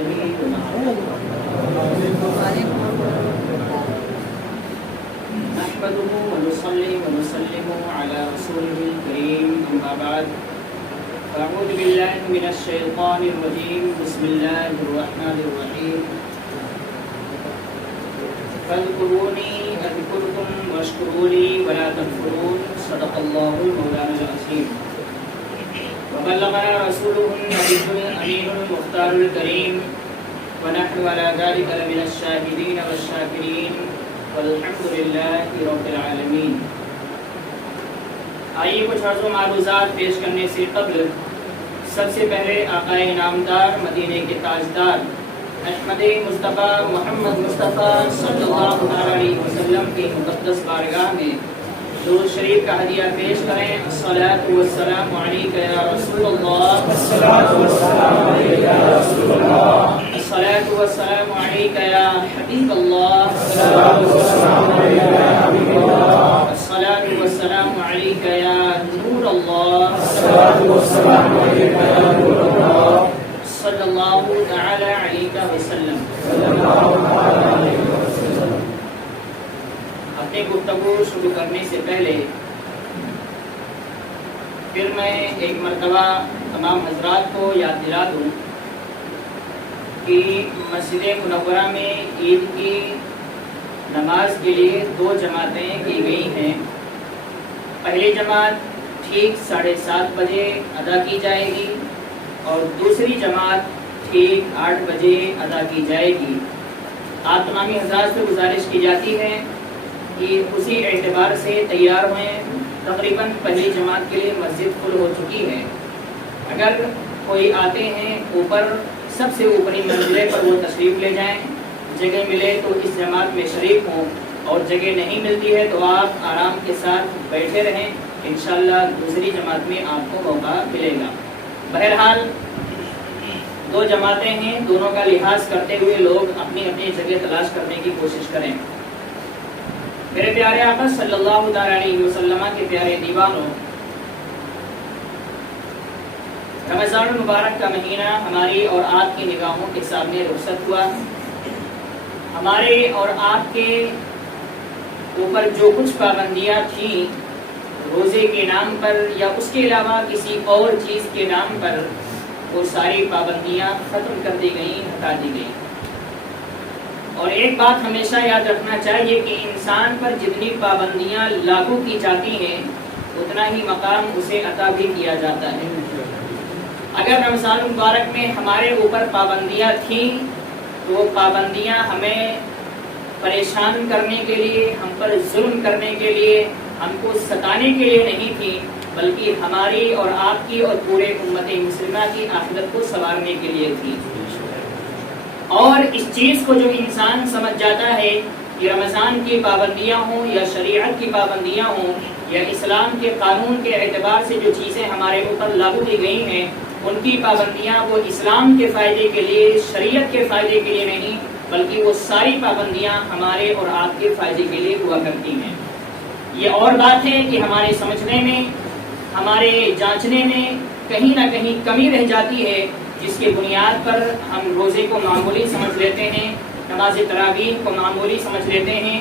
الله نحمده ونصلي ونسلم على رسوله الكريم أما بعد أعوذ بالله من الشيطان الرجيم بسم الله الرحمن الرحيم فاذكروني أذكركم واشكروا لي ولا تكفرون صدق الله المولانا العظيم وبلغنا رسوله النبي الأمين المختار الكريم ونحن على ذلك لمن الشاهدين والشاكرين والحمد لله رب العالمین۔ آئیے کچھ عرض و معروضات پیش کرنے سے قبل سب سے پہلے آقائے انعامدار مدینے کے تاجدار احمد مصطفیٰ محمد مصطفیٰ صلی اللہ علیہ وسلم کی مقدس بارگاہ میں درود شریف کا ہدیہ پیش کریں۔ الصلاۃ والسلام علیک یا رسول اللہ، الصلاۃ والسلام علیک یا رسول اللہ، الصلاۃ والسلام علیک یا حبیب اللہ، الصلاۃ والسلام علیک یا حبیب اللہ، الصلاۃ والسلام علیک یا نور اللہ، الصلاۃ والسلام علیک یا نور اللہ، صلی اللہ تعالی علیہ وسلم۔ اپنی گفتگو شروع کرنے سے پہلے پھر میں ایک مرتبہ تمام حضرات کو یاد دلا دوں کہ مسجد منورہ میں عید کی نماز کے لیے 2 جماعتیں کی گئی ہیں۔ پہلی جماعت ٹھیک 7:30 بجے ادا کی جائے گی اور دوسری جماعت ٹھیک 8 بجے ادا کی جائے گی۔ آپ تمامی حضرات سے گزارش کی جاتی ہے کہ اسی اعتبار سے تیار ہوئیں۔ تقریباً پہلی جماعت کے لیے مسجد فل ہو چکی ہے۔ اگر کوئی آتے ہیں اوپر سب سے اوپری منزلے پر وہ تشریف لے جائیں، جگہ ملے تو اس جماعت میں شریک ہوں اور جگہ نہیں ملتی ہے تو آپ آرام کے ساتھ بیٹھے رہیں، انشاءاللہ دوسری جماعت میں آپ کو موقع ملے گا۔ بہرحال 2 جماعتیں ہیں، دونوں کا لحاظ کرتے ہوئے لوگ اپنی اپنی جگہ تلاش کرنے کی کوشش کریں۔ میرے پیارے آقا صلی اللہ علیہ وسلم کے پیارے دیوانوں، رمضان المبارک کا مہینہ ہماری اور آپ کی نگاہوں کے سامنے رخصت ہوا۔ ہمارے اور آپ کے اوپر جو کچھ پابندیاں تھیں روزے کے نام پر یا اس کے علاوہ کسی اور چیز کے نام پر، وہ ساری پابندیاں ختم کر دی گئیں، ہٹا دی گئیں۔ اور ایک بات ہمیشہ یاد رکھنا چاہیے کہ انسان پر جتنی پابندیاں لاگو کی جاتی ہیں اتنا ہی مقام اسے عطا بھی کیا جاتا ہے۔ اگر رمضان المبارک میں ہمارے اوپر پابندیاں تھیں تو وہ پابندیاں ہمیں پریشان کرنے کے لیے، ہم پر ظلم کرنے کے لیے، ہم کو ستانے کے لیے نہیں تھیں، بلکہ ہماری اور آپ کی اور پورے امت مسلمہ کی آخرت کو سنوارنے کے لیے تھی۔ اور اس چیز کو جو انسان سمجھ جاتا ہے کہ رمضان کی پابندیاں ہوں یا شریعت کی پابندیاں ہوں یا اسلام کے قانون کے اعتبار سے جو چیزیں ہمارے اوپر لاگو کی گئی ہیں ان کی پابندیاں وہ اسلام کے فائدے کے لیے، شریعت کے فائدے کے لیے نہیں، بلکہ وہ ساری پابندیاں ہمارے اور آپ کے فائدے کے لیے ہوا کرتی ہیں۔ یہ اور بات ہے کہ ہمارے سمجھنے میں، ہمارے جانچنے میں کہیں نہ کہیں کمی رہ جاتی ہے، جس کے بنیاد پر ہم روزے کو معمولی سمجھ لیتے ہیں، نماز تراویح کو معمولی سمجھ لیتے ہیں،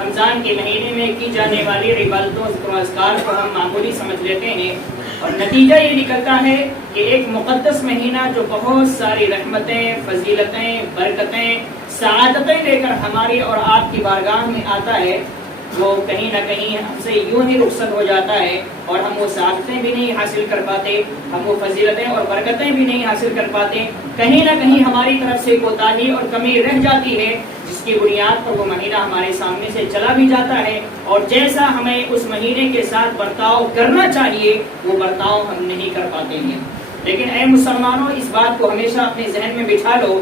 رمضان کے مہینے میں کی جانے والی عبادتوں و اذکار کو ہم معمولی سمجھ لیتے ہیں، اور نتیجہ یہ نکلتا ہے کہ ایک مقدس مہینہ جو بہت ساری رحمتیں، فضیلتیں، برکتیں، سعادتیں لے کر ہماری اور آپ کی بارگاہ میں آتا ہے، وہ کہیں نہ کہیں ہم سے یوں ہی رخصت ہو جاتا ہے اور ہم وہ سعادتیں بھی نہیں حاصل کر پاتے، ہم وہ فضیلتیں اور برکتیں بھی نہیں حاصل کر پاتے، کہیں نہ کہیں ہماری طرف سے کوتاہی اور کمی رہ جاتی ہے، جس کی بنیاد پر وہ مہینہ ہمارے سامنے سے چلا بھی جاتا ہے اور جیسا ہمیں اس مہینے کے ساتھ برتاؤ کرنا چاہیے وہ برتاؤ ہم نہیں کر پاتے ہیں۔ لیکن اے مسلمانوں، اس بات کو ہمیشہ اپنے ذہن میں بٹھا لو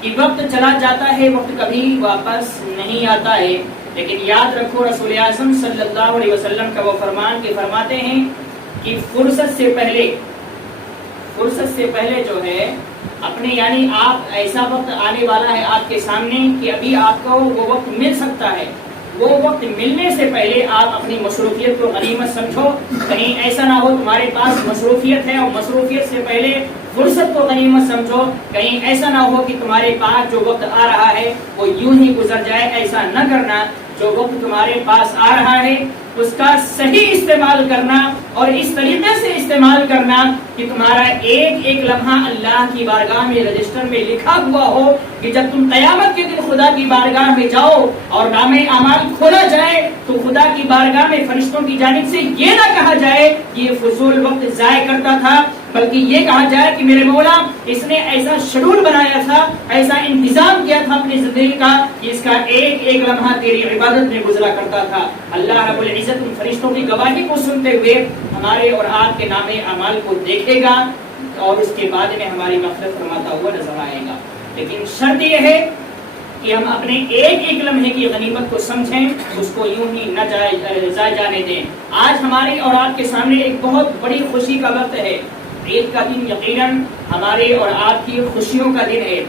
کہ وقت چلا جاتا ہے، وقت کبھی واپس نہیں آتا ہے، لیکن یاد رکھو رسول اعظم صلی اللہ علیہ وسلم کا وہ فرمان کہ فرماتے ہیں کہ فرصت سے پہلے جو ہے اپنے، یعنی آپ ایسا وقت آنے والا ہے آپ کے سامنے کہ ابھی آپ کو وہ وقت مل سکتا ہے، وہ وقت ملنے سے پہلے آپ اپنی مصروفیت کو غنیمت سمجھو، کہیں ایسا نہ ہو تمہارے پاس مصروفیت ہے اور مصروفیت سے پہلے فرصت کو غنیمت سمجھو، کہیں ایسا نہ ہو کہ تمہارے پاس جو وقت آ رہا ہے وہ یوں ہی گزر جائے. ایسا نہ کرنا. جو وقت تمہارے پاس آ رہا ہے اس کا صحیح استعمال کرنا اور اس طریقے سے استعمال کرنا کہ تمہارا ایک ایک لمحہ اللہ کی بارگاہ میں رجسٹر میں لکھا ہوا ہو کہ جب تم قیامت کے دن خدا کی بارگاہ میں جاؤ اور نامہ اعمال کھولا جائے تو خدا کی بارگاہ میں فرشتوں کی جانب سے یہ نہ کہا جائے کہ یہ فضول وقت ضائع کرتا تھا، بلکہ یہ کہا جائے کہ میرے مولا اس نے ایسا شیڈول بنایا تھا، ایسا انتظام کیا تھا اپنی زندگی کا کہ اس کا ایک ایک لمحہ تیری عبادت میں گزرا کرتا تھا. اللہ رب العزت ان فرشتوں کی گواہی کو سنتے ہوئے ہمارے اور آپ کے نامہ اعمال کو دیکھے گا اور اس کے بعد میں ہماری مغفرت فرماتا ہوا نظر آئے گا. لیکن شرط یہ ہے کہ ہم اپنے ایک ایک لمحے کی غنیمت کو سمجھیں، اس کو یوں ہی نہ ضائع جانے دیں. آج ہماری اور آپ کے سامنے ایک بہت بڑی خوشی کا وقت ہے. عید کا دن یقیناً ہمارے اور آپ کی خوشیوں کا دن ہے،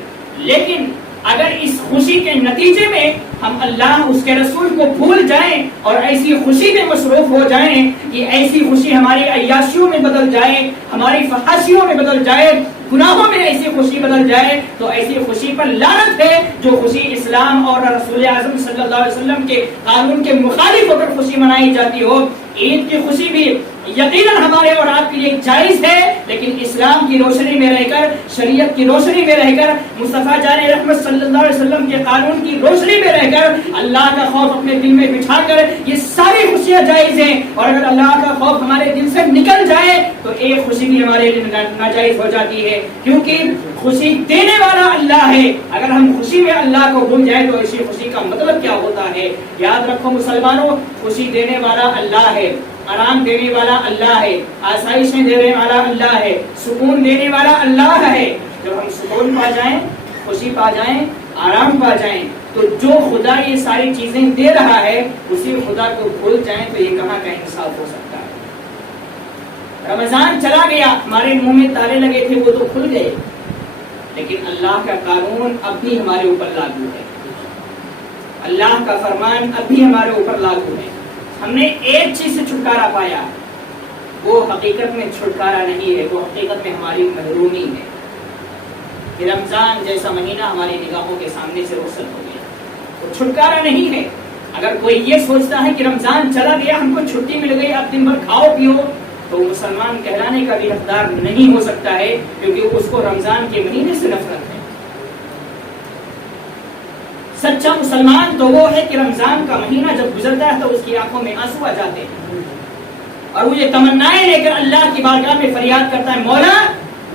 لیکن اگر اس خوشی کے نتیجے میں ہم اللہ اس کے رسول کو بھول جائیں اور ایسی خوشی میں مصروف ہو جائیں کہ ایسی خوشی ہماری عیاشیوں میں بدل جائے، ہماری فحاشیوں میں بدل جائے، گناہوں میں ایسی خوشی بدل جائے، تو ایسی خوشی پر لعنت ہے جو خوشی اسلام اور رسول اعظم صلی اللہ علیہ وسلم کے قانون کے مخالف ہو کر خوشی منائی جاتی ہو. عید کی خوشی بھی یقیناً ہمارے اور آپ کے لیے جائز ہے، لیکن اسلام کی روشنی میں رہ کر، شریعت کی روشنی میں رہ کر، مصطفیٰ جان رحمت صلی اللہ علیہ وسلم کے قانون کی روشنی میں رہ کر، اللہ کا خوف اپنے دل میں بٹھا کر یہ ساری خوشیاں جائز ہیں. اور اگر اللہ کا خوف ہمارے دل سے نکل جائے تو ایک خوشی بھی ہمارے لیے ناجائز ہو جاتی ہے، کیونکہ خوشی دینے والا اللہ ہے. اگر ہم خوشی میں اللہ کو بھول جائیں تو ایسی خوشی کا مطلب کیا ہوتا ہے؟ یاد رکھو مسلمانوں، خوشی دینے والا اللہ ہے، آرام دینے والا اللہ ہے، آسائشیں دینے والا اللہ ہے، سکون دینے والا اللہ ہے. جب ہم سکون پا جائیں، خوشی پا جائیں، آرام پا جائیں، تو جو خدا یہ ساری چیزیں دے رہا ہے اسی خدا کو بھول جائیں تو یہ کہاں کا انصاف ہو سکتا ہے؟ رمضان چلا گیا، ہمارے منہ میں تالے لگے تھے وہ تو کھل گئے، لیکن اللہ کا قانون اب بھی ہمارے اوپر لاگو ہے، اللہ کا فرمان اب بھی ہمارے اوپر لاگو ہے. ہم نے ایک چیز سے چھٹکارا پایا، وہ حقیقت میں چھٹکارا نہیں ہے، وہ حقیقت میں ہماری محرومی ہے. کہ رمضان جیسا مہینہ ہماری نگاہوں کے سامنے سے رخصت ہو گیا، وہ چھٹکارا نہیں ہے. اگر کوئی یہ سوچتا ہے کہ رمضان چلا گیا، ہم کو چھٹی مل گئی، اب دن بھر کھاؤ پیو، تو مسلمان کہلانے کا بھی حقدار نہیں ہو سکتا ہے، کیونکہ اس کو رمضان کے مہینے سے نفرت ہے. سچا مسلمان تو وہ ہے کہ رمضان کا مہینہ جب گزرتا ہے تو اس کی آنکھوں میں آنسو آ جاتے ہیں اور وہ یہ تمنائیں لے کر اللہ کی بارگاہ میں فریاد کرتا ہے، مولا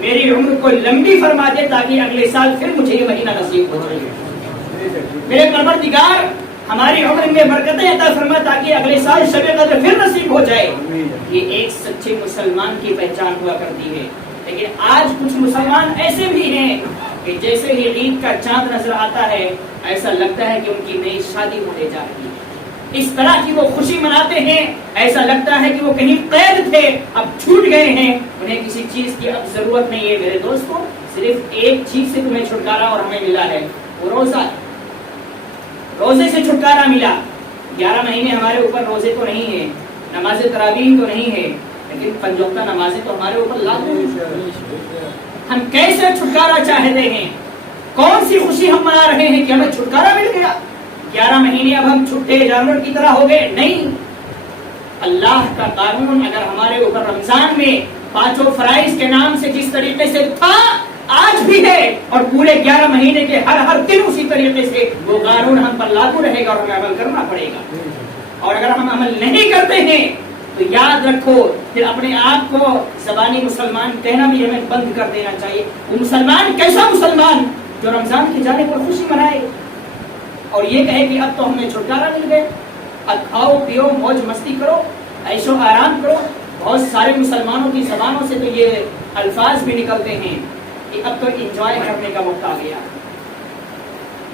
میری عمر کو لمبی فرما دے تاکہ اگلے سال پھر مجھے یہ مہینہ نصیب ہو جائے. میرے پروردگار ہماری عمر میں برکتیں عطا فرما تاکہ اگلے سال شب قدر پھر نصیب ہو جائے. یہ ایک سچے مسلمان کی پہچان ہوا کرتی ہے. لیکن آج کچھ مسلمان ایسے بھی ہیں کہ جیسے ہی عید کا چاند نظر آتا ہے ایسا لگتا ہے کہ ان کی نئی شادی ہونے جا رہی ہے. اس طرح کی وہ خوشی مناتے ہیں، ایسا لگتا ہے کہ وہ کہیں قید تھے اب چھوٹ گئے ہیں، انہیں کسی چیز کی اب ضرورت نہیں ہے. میرے دوستو، صرف ایک چیز سے تمہیں چھٹکارا اور ہمیں ملا ہے، وہ روزہ. روزے سے چھٹکارا ملا. 11 مہینے ہمارے اوپر روزے تو نہیں ہیں، نماز تراویح تو نہیں ہے، لیکن 5 وقتہ نمازیں تو ہمارے اوپر لاگو ہیں. ہم کیسے چھٹکارا چاہتے ہیں؟ کون سی خوشی ہم منا رہے ہیں کہ ہمیں چھٹکارا مل گیا؟ 11 مہینے اب ہم چھٹے جانور کی طرح ہو گئے؟ نہیں. اللہ کا قانون اگر ہمارے اوپر رمضان میں 5 فرائض کے نام سے جس طریقے سے تھا آج بھی ہے، اور پورے 11 مہینے کے ہر دن اسی طریقے سے وہ قانون ہم پر لاگو رہے گا اور ہمیں عمل کرنا پڑے گا. اور اگر ہم عمل نہیں کرتے ہیں تو یاد رکھو پھر اپنے آپ کو زبانی مسلمان کہنا بھی ہمیں بند کر دینا چاہیے. وہ مسلمان کیسا مسلمان جو رمضان کی جانے پر خوشی منائے اور یہ کہے کہ اب تو ہمیں چھٹکارا مل گئے، اب کھاؤ پیو موج مستی کرو، عیش و آرام کرو. بہت سارے مسلمانوں کی زبانوں سے تو یہ الفاظ بھی نکلتے ہیں کہ اب تو انجوائے کرنے کا وقت آ گیا.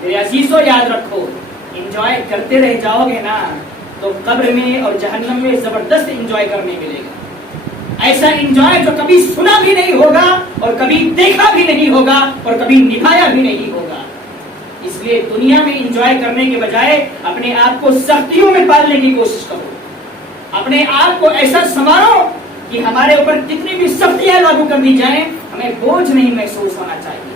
میرے عزیزو یاد رکھو، انجوائے کرتے رہ جاؤ گے نا تو قبر میں اور جہنم میں زبردست انجوائے کرنے ملے گا. ایسا انجوائے جو کبھی سنا بھی نہیں ہوگا اور کبھی دیکھا بھی نہیں ہوگا اور کبھی نبھایا بھی نہیں ہوگا. اس لیے دنیا میں انجوائے کرنے کے بجائے اپنے آپ کو سختیوں میں پالنے کی کوشش کرو. اپنے آپ کو ایسا سنوارو کہ ہمارے اوپر کتنی بھی سختیاں لاگو کر دی جائیں ہمیں بوجھ نہیں محسوس ہونا چاہیے.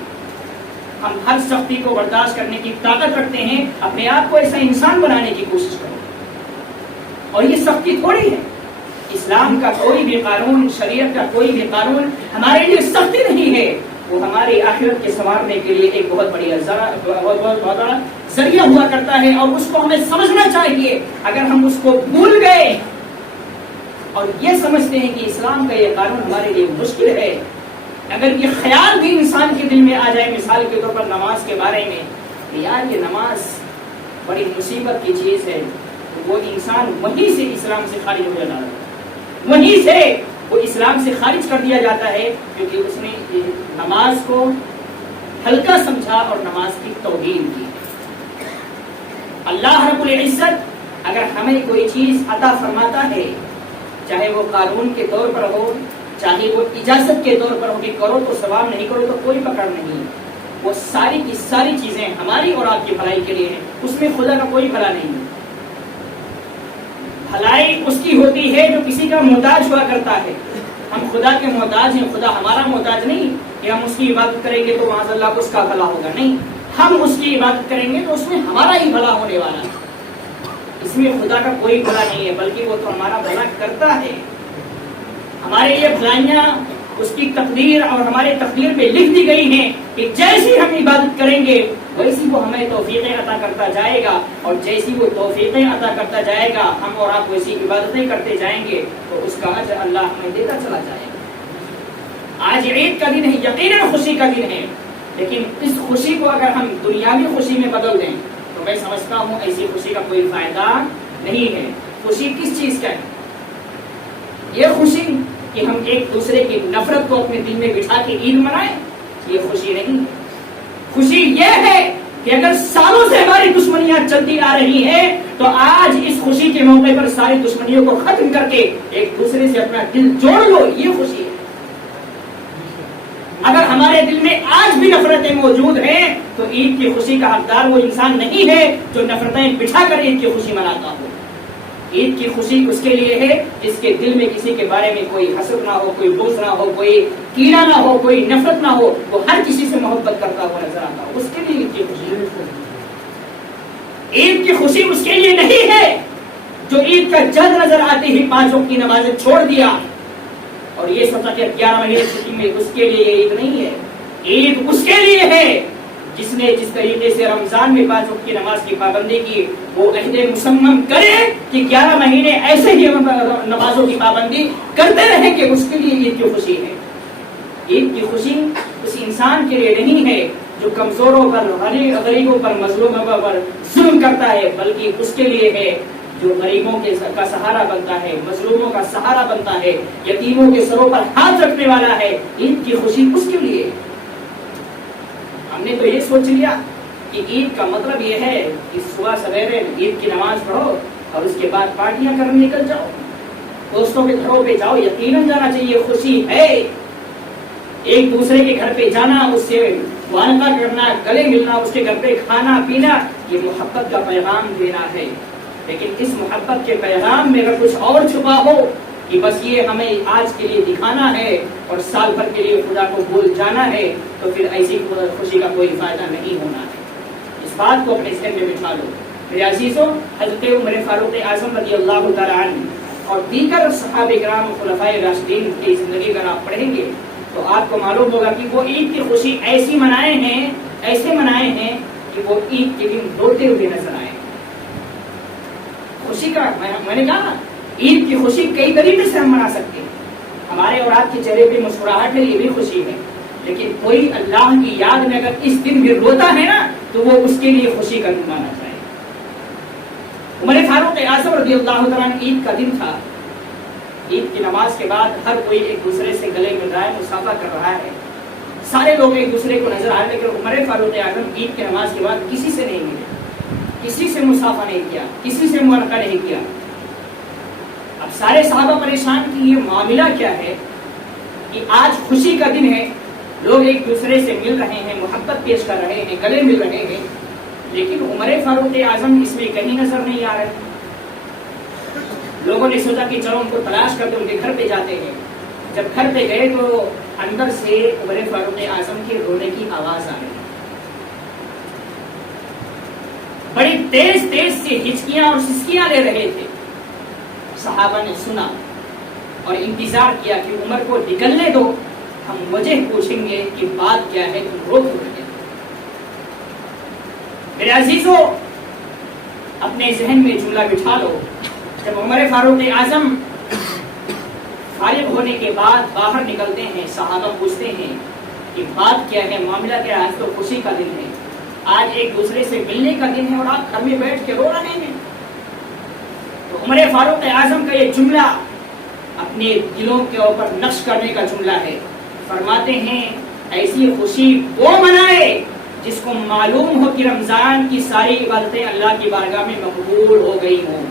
ہم ہر سختی کو برداشت کرنے کی طاقت رکھتے ہیں. اپنے آپ کو ایسا انسان بنانے کی کوشش کرو. اور یہ سختی تھوڑی ہے. اسلام کا کوئی بھی قانون, شریعت کا کوئی بھی قانون ہمارے لیے سختی نہیں ہے. وہ ہماری آخرت کے سنوارنے کے لیے ایک بہت بڑا ذریعہ ہوا کرتا ہے, اور اس کو ہمیں سمجھنا چاہیے. اگر ہم اس کو بھول گئے اور یہ سمجھتے ہیں کہ اسلام کا یہ قانون ہمارے لیے مشکل ہے, اگر یہ خیال بھی انسان کے دل میں آ جائے, مثال کے طور پر نماز کے بارے میں, یار یہ نماز بڑی مصیبت کی چیز ہے, وہ انسان وہیں سے اسلام سے خارج ہو جاتا ہے, وہیں سے وہ اسلام سے خارج کر دیا جاتا ہے, کیونکہ اس نے نماز کو ہلکا سمجھا اور نماز کی توہین کی. اللہ رب العزت اگر ہمیں کوئی چیز عطا فرماتا ہے, چاہے وہ قانون کے طور پر ہو, چاہے وہ اجازت کے طور پر ہو کہ کرو تو ثواب, نہیں کرو تو کوئی پکڑ نہیں, وہ ساری کی ساری چیزیں ہماری اور آپ کی بھلائی کے لیے ہیں. اس میں خدا کا کوئی بھلا نہیں ہے. بھلائی اس کی ہوتی ہے جو کسی کا محتاج ہوا کرتا ہے. ہم خدا کے محتاج ہیں, خدا ہمارا محتاج نہیں کہ ہم اس کی عبادت کریں گے تو معاذ اللہ اس کا بھلا ہوگا. نہیں, ہم اس کی عبادت کریں گے تو اس میں ہمارا ہی بھلا ہونے والا ہے. اس میں خدا کا کوئی بھلا نہیں ہے, بلکہ وہ تو ہمارا بھلا کرتا ہے. ہمارے لیے بھلائیاں اس کی تقدیر اور ہمارے تقدیر میں لکھ دی گئی ہیں کہ جیسی ہم عبادت کریں گے ویسی وہ ہمیں توفیقیں عطا کرتا جائے گا, اور جیسی وہ توفیقیں عطا کرتا جائے گا ہم اور آپ ویسی عبادتیں کرتے جائیں گے تو اس کا اجر اللہ ہمیں دیتا چلا جائے گا. آج عید کا دن ہے, یقیناً خوشی کا دن ہے, لیکن اس خوشی کو اگر ہم دنیاوی خوشی میں بدل دیں تو میں سمجھتا ہوں ایسی خوشی کا کوئی فائدہ نہیں ہے. خوشی کس چیز کا ہے؟ یہ خوشی کہ ہم ایک دوسرے کی نفرت کو اپنے دل میں بٹھا کے عید منائیں, یہ خوشی نہیں ہے. خوشی یہ ہے کہ اگر سالوں سے ہماری دشمنیاں چلتی آ رہی ہیں تو آج اس خوشی کے موقع پر ساری دشمنیوں کو ختم کر کے ایک دوسرے سے اپنا دل جوڑ لو, یہ خوشی ہے. اگر ہمارے دل میں آج بھی نفرتیں موجود ہیں تو عید کی خوشی کا حقدار وہ انسان نہیں ہے جو نفرتیں بٹھا کر عید کی خوشی مناتا ہو. عید کی خوشی اس کے لیے ہے جس کے دل میں کسی کے بارے میں کوئی حسد نہ ہو, کوئی بغض نہ ہو, کوئی کینہ نہ ہو, کوئی نفرت نہ ہو, وہ ہر کسی سے محبت کرتا ہوا نظر آتا ہو, اس کے لیے عید کی خوشی. عید کی خوشی اس کے لیے نہیں ہے جو عید کا جلد نظر آتے ہی 5 وقت کی نمازیں چھوڑ دیا اور یہ سوچا کہ 11 مہینے چھٹی میں, اس کے لیے عید نہیں ہے. عید اس کے لیے ہے جس نے جس طریقے سے رمضان میں 5 وقت کی نماز کی پابندی کی, وہ عہد مسمم کرے کہ 11 مہینے ایسے ہی نمازوں کی پابندی کرتے رہیں کہ اس کے لیے عید کی خوشی ہے. عید کی خوشی اس انسان کے لیے نہیں ہے جو کمزوروں پر, غریبوں پر, مظلوموں پر ظلم کرتا ہے, بلکہ اس کے لیے ہے جو غریبوں کا سہارا بنتا ہے, مظلوموں کا سہارا بنتا ہے, یتیموں کے سروں پر ہاتھ رکھنے والا ہے. عید کی خوشی اس کے لیے. ہم نے تو یہ سوچ لیا کہ عید کا مطلب یہ ہے کہ صبح سویرے عید کی نماز پڑھو اور اس کے بعد پارٹیاں کرنے نکل جاؤ, دوستوں کے گھروں پہ جاؤ. یقیناً جانا چاہیے, خوشی ہے. ایک دوسرے کے گھر پہ جانا, اس سے معانقہ کرنا, گلے ملنا, اس کے گھر پہ کھانا پینا, یہ محبت کا پیغام دینا ہے. لیکن اس محبت کے پیغام میں اگر کچھ اور چھپا ہو کہ بس یہ ہمیں آج کے لیے دکھانا ہے اور سال بھر کے لیے خدا کو بھول جانا ہے, تو پھر ایسی خوشی کا کوئی فائدہ نہیں ہونا ہے. اس بات کو اپنے ذہن میں بٹھا لو. میرے عزیزوں, حضرت عمر فاروق اعظم رضی اللہ تعالی عنہ اور دیگر صحابہ کرام خلفائے راشدین کی زندگی اگر آپ پڑھیں گے تو آپ کو معلوم ہوگا کہ وہ عید کی خوشی ایسے منائے ہیں کہ وہ عید کے دن روتے ہوئے نظر آئے. خوشی کا میں نے کہا عید کی خوشی کئی طریقے سے ہم منا سکتے ہیں. ہمارے اور آپ کے چہرے پہ مسکراہٹ ہے, یہ بھی خوشی ہے. لیکن کوئی اللہ کی یاد میں اگر اس دن بھی روتا ہے نا تو وہ اس کے لیے خوشی کا دن مانا جائے. عمر فاروق اعظم رضی اللہ تعالیٰ عید کا دن تھا. عید کی نماز کے بعد ہر کوئی ایک دوسرے سے گلے مل رہا ہے, مصافحہ کر رہا ہے, سارے لوگ ایک دوسرے کو نظر آ رہے. لیکن عمر فاروق اعظم عید کی نماز کے بعد کسی سے نہیں ملے, کسی سے مصافحہ نہیں کیا, کسی سے معانقہ نہیں کیا. اب سارے صحابہ پریشان کہ یہ معاملہ کیا ہے کہ آج خوشی کا دن ہے, لوگ ایک دوسرے سے مل رہے ہیں, محبت پیش کر رہے ہیں, گلے مل رہے ہیں, لیکن عمر فاروق اعظم اس میں کہیں نظر نہیں آ رہے. لوگوں نے سوچا کہ چلو ان کو تلاش کر کے ان کے گھر پہ جاتے ہیں. جب گھر پہ گئے تو اندر سے عمر فاروق اعظم کے رونے کی آواز آ رہی، بڑی تیز تیز سے ہچکیاں اور سسکیاں لے رہے تھے. صحابہ نے سنا اور انتظار کیا کہ عمر کو نکلنے دو، ہم وجہ پوچھیں گے کہ بات کیا ہے، تم رو کیوں رہے. میرے عزیزو، اپنے ذہن میں جملہ بٹھا لو، جب عمر فاروق اعظم فارغ ہونے کے بعد باہر نکلتے ہیں، صحابہ پوچھتے ہیں کہ بات کیا ہے، معاملہ کیا ہے. آج تو خوشی کا دن ہے، آج ایک دوسرے سے ملنے کا دن ہے اور آپ گھر میں بیٹھ کے رو رہے ہیں. تو عمر فاروق اعظم کا یہ جملہ اپنے دلوں کے اوپر نقش کرنے کا جملہ ہے. فرماتے ہیں ایسی خوشی وہ منائے جس کو معلوم ہو کہ رمضان کی ساری عبادتیں اللہ کی بارگاہ میں مقبول ہو گئی ہوں،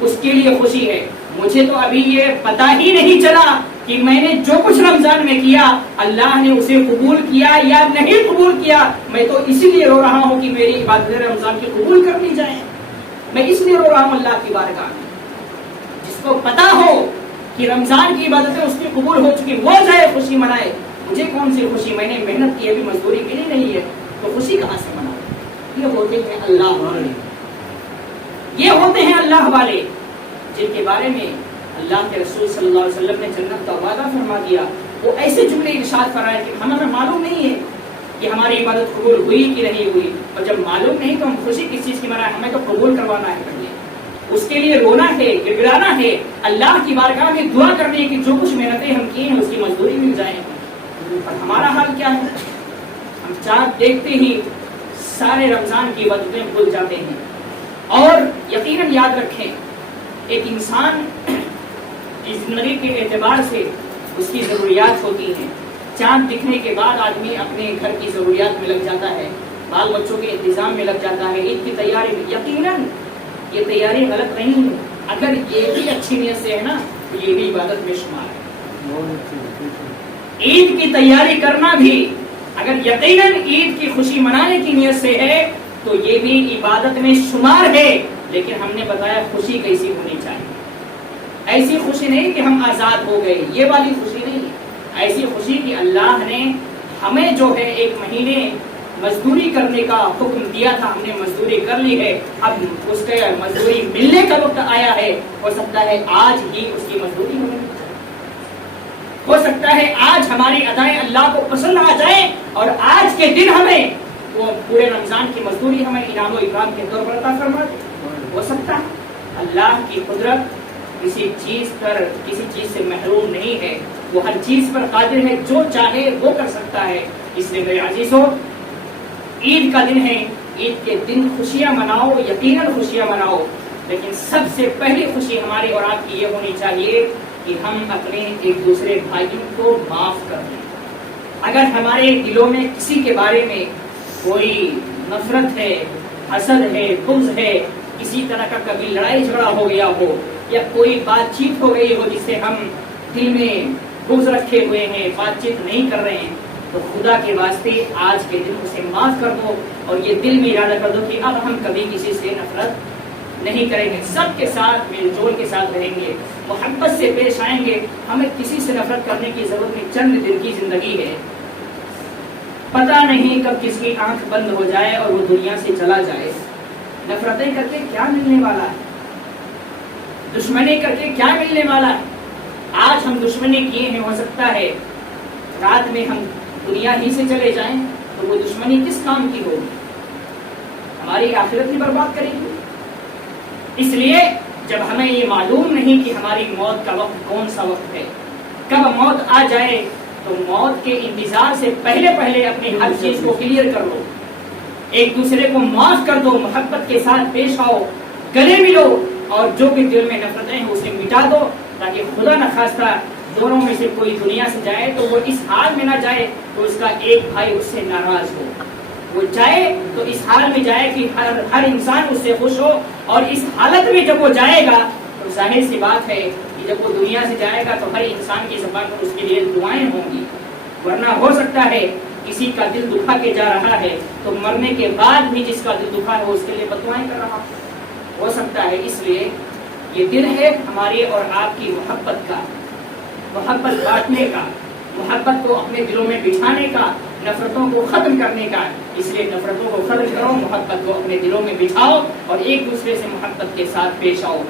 اس کے لیے خوشی ہے. مجھے تو ابھی یہ پتہ ہی نہیں چلا کہ میں نے جو کچھ رمضان میں کیا اللہ نے اسے قبول کیا یا نہیں قبول کیا. میں تو اسی لیے رو رہا ہوں کہ میری عبادتیں رمضان کی قبول کر لی جائیں. میں اس لیے رو رہا ہوں اللہ کی بارگاہ میں. جس کو پتا ہو کہ رمضان کی عبادتیں اس کی قبول ہو چکی وہ جائے خوشی منائے. مجھے کون سی خوشی، میں نے محنت کی، ابھی مزدوری ملی نہیں ہے تو خوشی کہاں سے منائے. یہ ہوتے ہیں اللہ والے، یہ ہوتے ہیں اللہ والے جن کے بارے میں اللہ کے رسول صلی اللہ علیہ وسلم نے جنت کا وعدہ فرما دیا. وہ ایسے جملے ارشاد فرمائے کہ ہمیں معلوم نہیں ہے کہ ہماری عبادت قبول ہوئی کہ نہیں ہوئی، اور جب معلوم نہیں تو ہم خوشی کس چیز کی منائے، ہمیں تو قبول کروانا ہے پہلے. اس کے لیے رونا ہے، گڑگڑانا ہے، اللہ کی بارگاہ میں دعا کرنی ہے کہ جو کچھ محنتیں ہم کی ہیں اس کی مزدوری مل جائے. اور ہمارا حال کیا ہے؟ ہم چاند دیکھتے ہی سارے رمضان کی عبادتیں بھول جاتے ہیں. اور یقیناً یاد رکھیں، ایک انسان کی زندگی کے اعتبار سے اس کی ضروریات ہوتی ہیں. چاند دکھنے کے بعد آدمی اپنے گھر کی ضروریات میں لگ جاتا ہے، بال بچوں کے انتظام میں لگ جاتا ہے، عید کی تیاری میں. یقیناً یہ تیاری غلط نہیں ہے، اگر یہ بھی اچھی نیت سے ہے نا تو یہ بھی عبادت میں شمار ہے. عید کی تیاری کرنا بھی اگر یقیناً عید کی خوشی منانے کی نیت سے ہے تو یہ بھی عبادت میں شمار ہے. لیکن ہم نے بتایا خوشی کیسی ہونی چاہیے. ایسی خوشی نہیں کہ ہم آزاد ہو گئے، یہ والی خوشی نہیں ہے. ایسی خوشی کہ اللہ نے ہمیں جو ہے ایک مہینے مزدوری کرنے کا حکم دیا تھا، ہم نے مزدوری کر لی ہے، اب اس کے مزدوری ملنے کا وقت آیا ہے. ہو سکتا ہے آج ہی اس کی مزدوری ہو سکتا ہے آج ہماری ادائیں اللہ کو پسند آ جائیں اور آج کے دن ہمیں وہ پورے رمضان کی مزدوری ہمیں انعام و اکرام کے طور پر عطا فرما دے. ہو سکتا ہے. اللہ کی قدرت کسی چیز سے محروم نہیں ہے، وہ ہر چیز پر قادر ہے، جو چاہے وہ کر سکتا ہے. اس لیے میرے عزیزو، عید کا دن ہے، عید کے دن خوشیاں مناؤ، یقیناً خوشیاں مناؤ، لیکن سب سے پہلی خوشی ہماری اور آپ کی یہ ہونی چاہیے کہ ہم اپنے ایک دوسرے بھائیوں کو معاف کر دیں. اگر ہمارے دلوں میں کسی کے بارے میں کوئی نفرت ہے، حسد ہے، بغض ہے، کسی طرح کا کبھی لڑائی جھگڑا ہو گیا ہو یا کوئی بات چیت ہو گئی ہو جس سے ہم دل میں بغض رکھے ہوئے ہیں، بات چیت نہیں کر رہے ہیں، تو خدا کے واسطے آج کے دن اسے معاف کر دو اور یہ دل میں ارادہ کر دو کہ اب ہم کبھی کسی سے نفرت نہیں کریں گے، سب کے ساتھ میل جول کے ساتھ رہیں گے، محبت سے پیش آئیں گے. ہمیں کسی سے نفرت کرنے کی ضرورت نہیں. چند دن کی زندگی ہے، پتہ نہیں کب کس کی آنکھ بند ہو جائے اور وہ دنیا سے چلا جائے. نفرتیں کر کے کیا ملنے والا ہے؟ دشمنی کر کے کیا ملنے والا ہے؟ آج ہم دشمنی کیے ہیں، ہو سکتا ہے رات میں ہم دنیا ہی سے چلے جائیں تو وہ دشمنی کس کام کی ہوگی؟ ہماری آخرت ہی برباد کرے گی. اس لیے جب ہمیں یہ معلوم نہیں کہ ہماری موت کا وقت کون سا وقت ہے، کب موت آ جائے، تو موت کے انتظار سے پہلے اپنی ہر چیز کو کلیئر کر لو، ایک دوسرے کو معاف کر دو، محبت کے ساتھ پیش آؤ، گلے ملو، اور جو بھی دل میں نفرتیں ہیں اسے مٹا دو، تاکہ خدا نخواستہ دونوں میں سے کوئی دنیا سے جائے تو وہ اس حال میں نہ جائے تو اس کا ایک بھائی اس سے ناراض ہو. وہ جائے تو اس حال میں جائے کہ ہر انسان اس سے خوش ہو، اور اس حالت میں جب وہ جائے گا تو ظاہر سی بات ہے کہ جب وہ دنیا سے جائے گا تو ہر انسان کی زبان پر اس کے لیے دعائیں ہوں گی. ورنہ ہو سکتا ہے کسی کا دل دکھا کے جا رہا ہے تو مرنے کے بعد بھی جس کا دل دکھا ہے وہ اس کے لیے بددعائیں کر رہا ہو سکتا ہے. اس لیے یہ دن ہے ہماری اور آپ کی محبت کا، محبت بانٹنے کا، محبت کو اپنے دلوں میں بٹھانے کا، نفرتوں کو ختم کرنے کا۔ اس لیے نفرتوں کو ختم کرو، محبت کو اپنے دلوں میں بٹھاؤ اور ایک دوسرے سے محبت کے ساتھ پیش آؤ۔